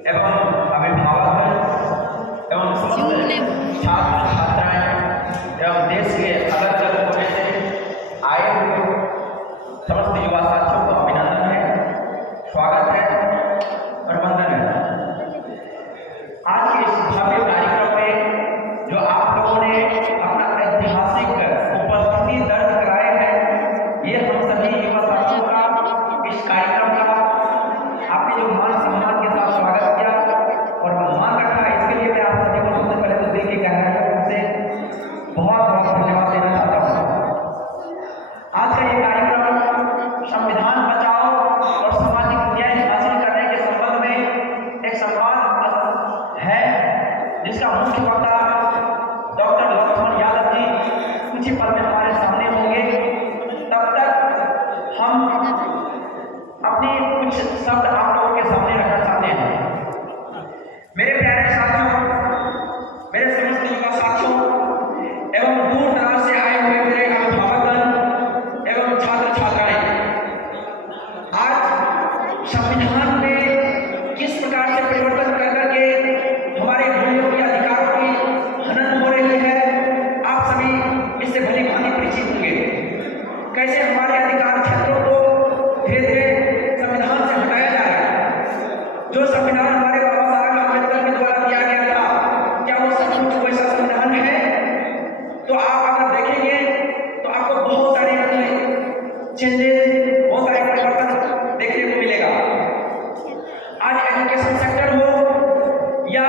एवं अभिभावक एवं समस्त छात्र छात्राएं एवं देश के अलग अलग कोने से आए हुए समस्त युवा साथियों को अभिनंदन है, स्वागत है और वंदन है। आज के इस भव्य कार्यक्रम में जो आप लोगों ने अपना ऐतिहासिक उपस्थिति दर्ज कराए हैं, ये हम सभी युवा साथियों का इस कार्यक्रम का आपने जो मान सम्मान के साथ स्वागत किया और मान रखा, इसके लिए मैं आप सभी को सबसे पहले तो देखिए कहना से बहुत बहुत धन्यवाद देना चाहता हूँ। आज का ये कार्यक्रम संविधान बचाओ और सामाजिक न्याय हासिल करने के संबंध में एक संवाद है, जिसका मुख्य वक्ता डॉक्टर लक्ष्मण यादव जी कुछ ही पल में हमारे सामने होंगे। तब तक हम अपने कुछ शब्द आप लोगों के सामने रखना चाहते हैं। मेरे प्यारे साथियों, मेरे समस्त युवा साथियों एवं दूर दराज से आए हुए मेरे अभिभावकगण एवं छात्र छात्राएं, आज संविधान में किस प्रकार से परिवर्तन कर करके हमारे मूल्यों के अधिकारों की हनन हो रही है, आप सभी इससे भली भांति परिचित होंगे। कैसे हमारे अधिकार क्षेत्रों को धीरे धीरे संविधान से हटाया जा रहा है। जो संविधान हमारे बाबा साहब अम्बेडकर के द्वारा दिया गया था, क्या वो सचमुच वैसा संविधान है? तो आप अगर देखेंगे तो आपको बहुत सारे चेंजेस, बहुत सारे परिवर्तन देखने को मिलेगा। आज एजुकेशन सेक्टर हो या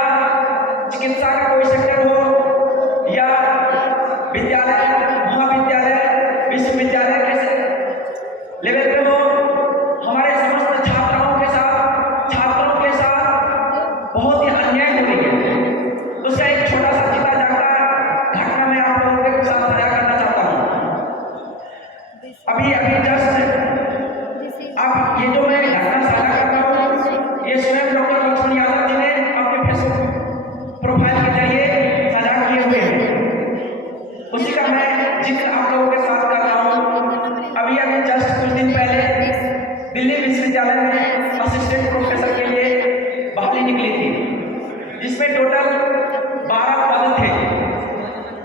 चिकित्सा का कोई सेक्टर हो या विद्यालय, महाविद्यालय, विश्वविद्यालय के लेवल पे हो, हमारे समस्त छात्रों के साथ बहुत ही अन्याय हो रही है। उसका एक छोटा सा चिता जागता घटना मैं आप लोगों के साथ साझा करना चाहता हूँ। अभी जस्ट अब ये जो मैं घटना साझा करता हूँ, ये स्वयं डॉक्टर लक्ष्मण यादव जी ने अपने फेसबुक प्रोफाइल के जरिए साझा किए हुए हैं। उसी का मैं जिक्र आप लोगों के साथ कर रहा हूँ। अभी जस्ट कुछ दिन पहले दिल्ली विश्वविद्यालय में असिस्टेंट प्रोफेसर के लिए बहाली निकली थी, जिसमें टोटल 12 पद थे।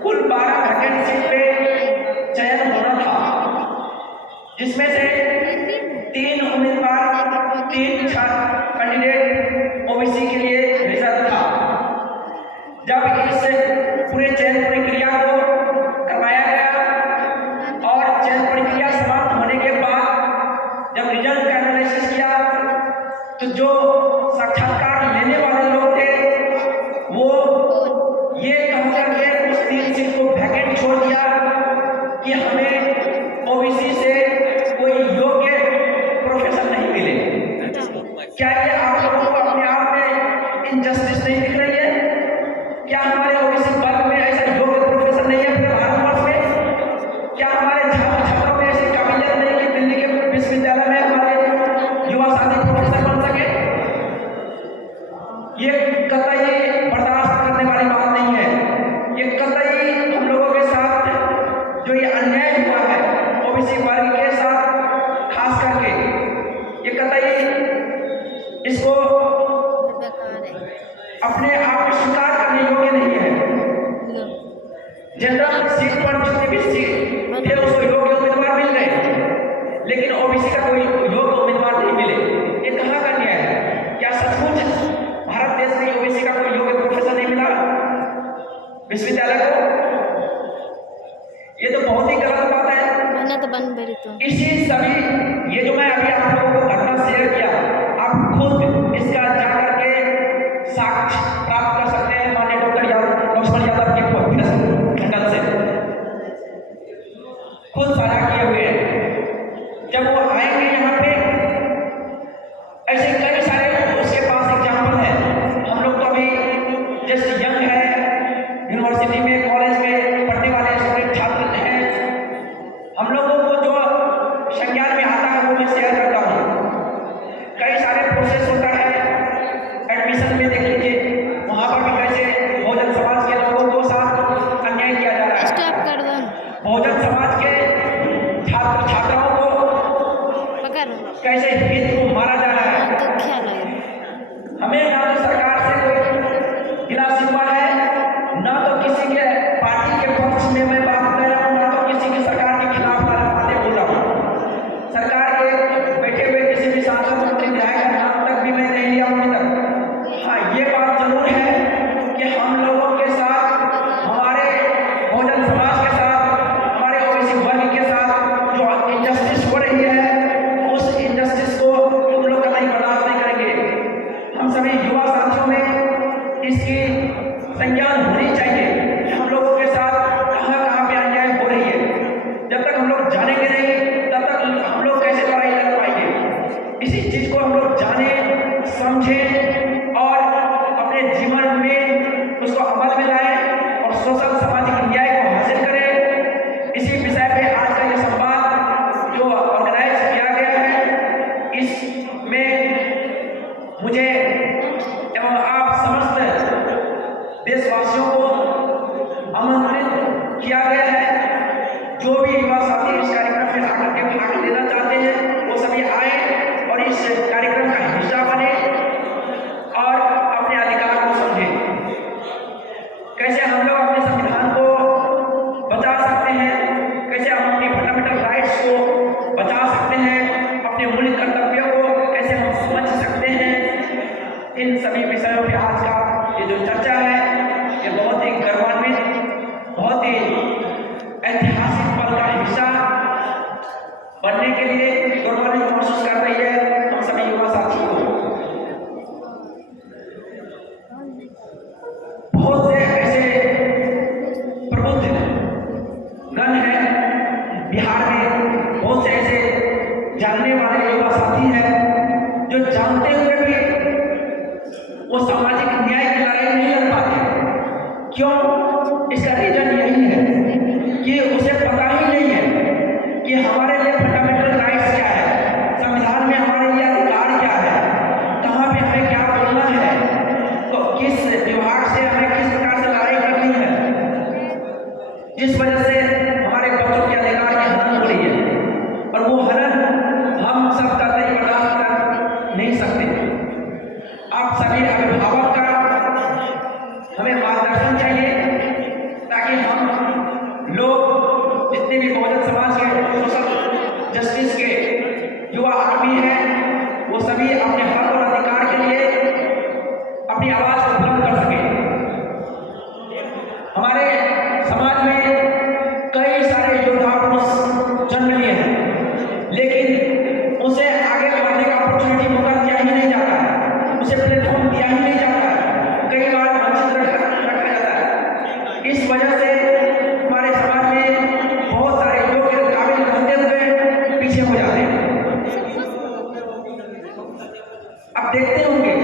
कुल 12 वैकेंट सीट पे चयन होना था, जिसमें से 3 उम्मीदवार, 3 कैंडिडेट ओबीसी के लिए रिजर्व था। जब इस पूरे चयन प्रक्रिया को करवाया गया और चयन प्रक्रिया समाप्त होने के बाद जब रिजल्ट का एनालिसिस किया, तो जो साक्षात्कार लेने वाले लोग थे वो ये कहकर के उस 3 सीट को वैकेंट छोड़ दिया कि हमें ओबीसी से कोई योग्य प्रोफेसर नहीं मिले। क्या ये आप लोगों को अपने आप में इनजस्टिस नहीं दिख रही है? क्या हमारे ओबीसी वर्ग में ऐसा योग्य प्रोफेसर नहीं है पूरे भारतवर्ष में? क्या हमारे छात्र छात्राओं में ऐसी काबिलियत नहीं कि दिल्ली के विश्वविद्यालय में हमारे युवा साथी प्रोफेसर बन सके? ये कतई बर्दाश्त करने वाली बात नहीं है। ये कतई हम लोगों के साथ जो ये अन्याय हुआ है ओबीसी वर्ग के साथ खास करके, ये कतई इसको अपने आप में स्वीकार करने योग्य नहीं है। जनरल सीट पर जितने भी सीट थे उसको योग्य उम्मीदवार मिल गए, लेकिन ओबीसी का कोई योग्य उम्मीदवार नहीं मिले। ये कहाँ का न्याय है? क्या सचमुच भारत देश में ओबीसी का कोई योग्य प्रोफेसर नहीं मिला विश्वविद्यालय को? ये तो बहुत ही गलत बात है। इसी सभी ये जो मैं अभी आप लोगों को घटना शेयर किया, आप खुद इसका जाकर के साक्ष्य प्राप्त कर सकते हैं माननीय डॉक्टर लक्ष्मण यादव के फेसबुक हैंडल से, खुद साझा किए हुए हैं। जब वो आएंगे यहाँ पे, ऐसे कई सारे उसके पास एग्जाम्पल है। हम लोग तो अभी जस्ट यंग है, यूनिवर्सिटी में, कॉलेज में पढ़ने वाले स्टूडेंट छात्र हैं। हम लोगों को जो संज्ञान में आता है वो मैं शेयर करता हूँ। कई सारे प्रोसेस होता है एडमिशन में, देख लीजिए वहाँ पर भी कैसे बहुजन समाज के लोगों को साथ अन्याय किया जा रहा है। बहुजन समाज के छात्र छात्राओं को कैसे हित को मारा जा रहा है। हमें यहाँ लिया अभी तक। हाँ, ये बात जरूर है कि हम लोगों के साथ, हमारे बहुजन समाज के साथ, हमारे ओबीसी वर्ग के साथ जो इनजस्टिस हो रही है, उस इनजस्टिस को हम लोग कभी बर्दाश्त नहीं करेंगे। हम सभी युवा साथियों में इसकी संज्ञान होनी चाहिए कि हम लोगों के साथ कहाँ कहाँ पे अन्याय हो रही है। जब तक हम लोग जानेंगे नहीं, तब तक हम लोग कैसे लड़ाई लड़ पाएंगे। इसी चीज को हम लोग जाने, समझें और अपने जीवन में उसको अमल में लाएं और सोशल सामाजिक न्याय को हासिल करें। इसी विषय पे आज का ये संवाद जो ऑर्गेनाइज किया गया है, इसमें मुझे एवं आप समस्त देशवासियों को आमंत्रित किया गया है। जो भी युवा साथी इस कार्यक्रम में आकर के भाग लेना चाहते हैं, वो सभी आए और इस कार्यक्रम का हिस्सा बने और अपने अधिकार को समझें। कैसे हम लोग अपने संविधान को बचा सकते हैं, कैसे हम अपनी फंडामेंटल राइट्स को बचा सकते हैं, अपने मूल कर्तव्यों को कैसे हम समझ सकते हैं, इन सभी विषयों पे आज का ये जो चर्चा है, ये बहुत ही गौरवान्वित, बहुत ही ऐतिहासिक पल का हिस्सा बनने के लिए गौरवान्वित महसूस कर रही है हम सभी युवा साथियों को। बहुत से ऐसे प्रबुद्ध गण हैं बिहार में, बहुत से ऐसे जानने वाले युवा साथी हैं जो जानते हुए भी वो सामाजिक न्याय की लड़ाई नहीं लड़ पाते। क्यों? इसका रीजन यही है कि उसे पता ही नहीं है कि हमारे लिए फंडामेंटल राइट्स क्या है, संविधान में हमारे लिए अधिकार क्या है, कहाँ पे हमें क्या बोलना है, तो किस विभाग से हमें किस प्रकार से लड़ाई करनी है, जिस वजह से हमारे बच्चों के अधिकार की हनन हो रही है। और वो हनन हम सब का बर्दाश्त कर नहीं सकते। आप सभी अभिभावक का हमें मार्गदर्शन चाहिए ताकि हम लोग जितने भी बहुजन समाज के सोशल जस्टिस के युवा आर्मी हैं, वो सभी अपने हक और अधिकार के लिए अपनी आवाज को बुलंद कर सकें। हमारे समाज में कई सारे योद्धा पुरुष जन्म लिए हैं, लेकिन उसे आगे बढ़ने का अपॉर्चुनिटी मौका दिया ही नहीं जाता है, उसे प्लेटफॉर्म दिया ही नहीं जाता है, कई बार वंचित रखा जाता है। इस वजह से हमारे समाज में बहुत सारे योग्य काबिल रहते हुए पीछे हो जाते हैं। अब देखते होंगे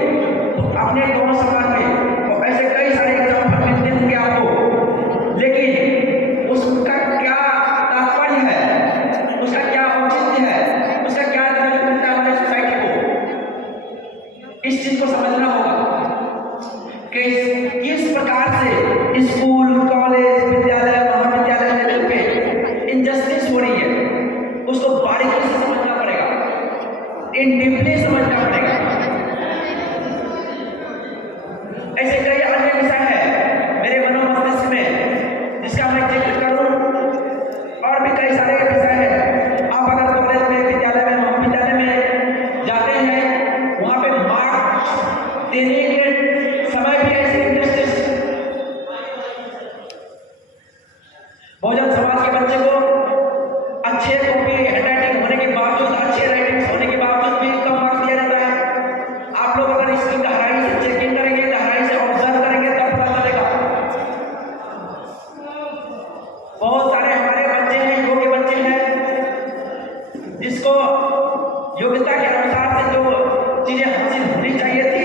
तो अपने दोनों समाज में तो ऐसे कई सारे एग्जाम्पल मिलते होंगे आपको, लेकिन उसका क्या तात्पर्य है, उसका क्या औचित्य है, उसका क्या रिजल्ट मिलता है हमारी सोसाइटी को, इस चीज को समझना होगा कि किस प्रकार से स्कूल, कॉलेज, विद्यालय, महाविद्यालय लेवल पे इनजस्टिस हो रही है, उसको बारीकी से समझना पड़ेगा, इन डीपली समझना पड़ेगा। ऐसे कई अन्य विषय है मेरे मनोमस्तिष्क में जिसका मैं जिक्र करूं, और भी कई सारे विषय हैं। आप अगर कॉलेज में, विद्यालय में, महाविद्यालय में जाते हैं, वहां पे मार्क्स देने के समय भी ऐसे इनजस्टिस, बहुजन समाज के बच्चे को अच्छे कॉपी हैंडराइटिंग होने के बावजूद, अच्छे राइटिंग होने के बावजूद भी कम मार्क्स दिया जाता है। आप लोग अगर इसकी गहराई से चेकिंग करेंगे, गहराई से ऑब्जर्व करेंगे, तब पता चलेगा। बहुत सारे हमारे बच्चे हैं, योग्य बच्चे हैं, जिसको योग्यता के अनुसार से जो चीजें हासिल होनी चाहिए थी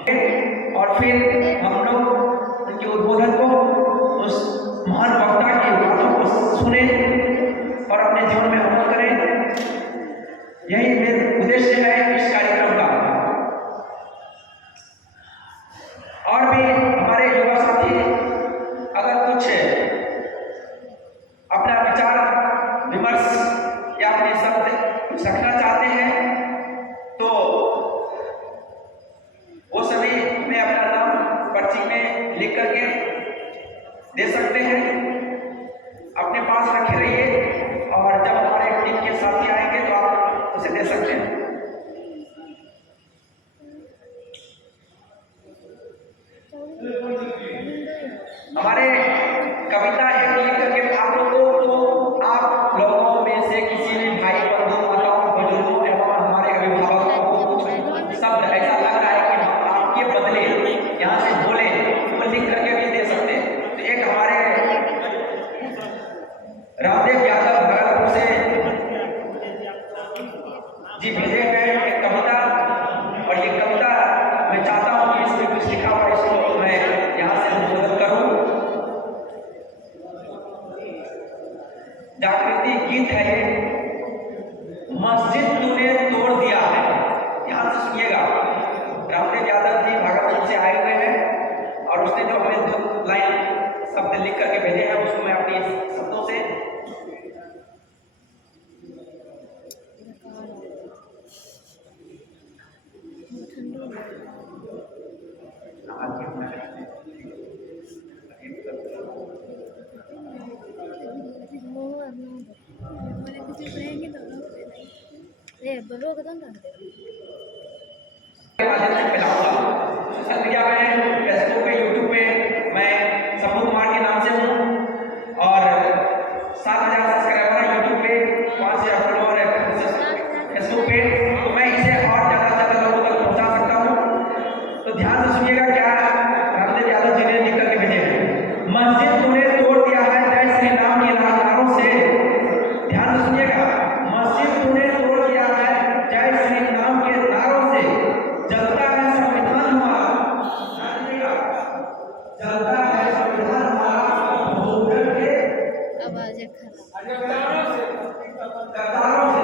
और फिर हम लोग उनके उद्बोधन को, उस महान वक्ता की बातों को सुने और अपने जीवन में अमल करें। यही मेरा उद्देश्य है इस कार्यक्रम का। और भी हमारे युवा साथी अगर कुछ अपना विचार विमर्श या अपने शब्द कुछ रखना चाहते हैं तो वो सभी में अपना नाम पर्ची में लिख करके दे सकते हैं, अपने पास रखे रहिए और जब हमारे टीम के साथी आएंगे तो आप उसे दे सकते हैं। हमारे कविता एक लिख करके आप लोगों को, आप लोगों में से किसी भी भाई बंधु माताओं बुजुर्गों एवं हमारे अभिभावकों को कुछ शब्द ऐसा लग रहा है कि हम आपके बदले यहाँ से बोले तो लिख करके भी दे सकते हैं। तो एक हमारे रामदेव यादव भरतपुर से जी भेजे हैं एक कविता, और ये कविता मैं चाहता हूँ कि इसमें कुछ लिखा हुआ इसको मैं यहाँ से संबोधित करूँ। जागृति गीत है ये। मस्जिद तूने तोड़ दिया है, ध्यान से सुनिएगा। रामदेव यादव जी भागलपुर से आए हुए हैं और उसने जो हमें 2 लाइन शब्द लिख करके भेजे हैं उसको मैं अपने शब्दों से सोशल मीडिया में, फेसबुक पे, यूट्यूब पे मैं शंभू कुमार के नाम से हूँ और 7,000 सब्सक्राइबर है यूट्यूब पे, 5,000 फॉलोअर है फेसबुक पे। तो मैं इसे और ज़्यादा से ज़्यादा लोगों तक पहुँचा सकता हूँ। तो ध्यान से सुनिएगा क्या रामदेव यादव जी ने लिख करके भेजे हैं। मस्जिद तूने तोड़ दिया है जय श्री राम के नारों से। ध्यान से सुनिएगा, मस्जिद तूने तोड़ दिया है जय श्री राम के नारों से। जलता है संविधान हमारा, जलता है संविधान हमारा भूखंड के आवाज़ खराब गद्दारों से।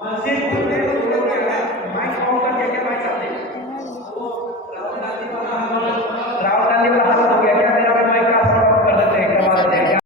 मस्जिद तूने तोड़ दिया है, माइक ऑफ करके क्या माइक चाहते हैं? राहुल गांधी वाला हाथ हो गया।